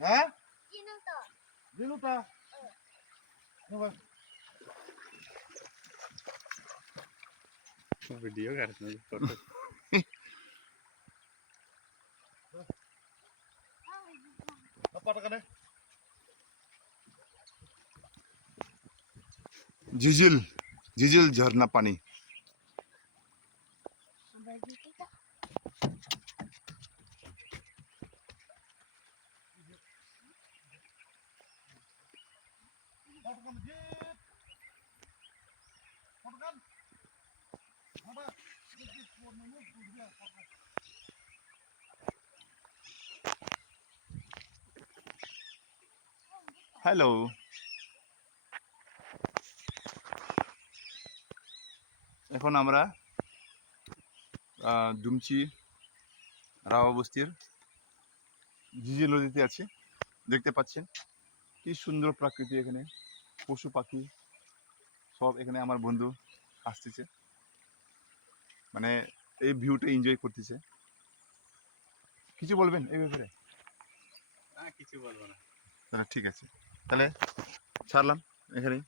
হ্যাঁ দিনুটা वीडियो करते हैं फोटो apa tekan झिझिल झिझिल झरना पानी हेलो এখন আমরা দুমচি রাওয়া বস্তির ঝিঝি নদীতে আছি দেখতে পাচ্ছেন কি সুন্দর প্রকৃতি এখানে পশু পাখি সব এখানে আমার বন্ধু আসতেছে মানে এই ভিউটা এনজয় করতেছে কিছু বলবেন এই ব্যাপারে না কিছু বলবো না তাহলে ঠিক আছে তাহলে ছাড়লাম এখানেই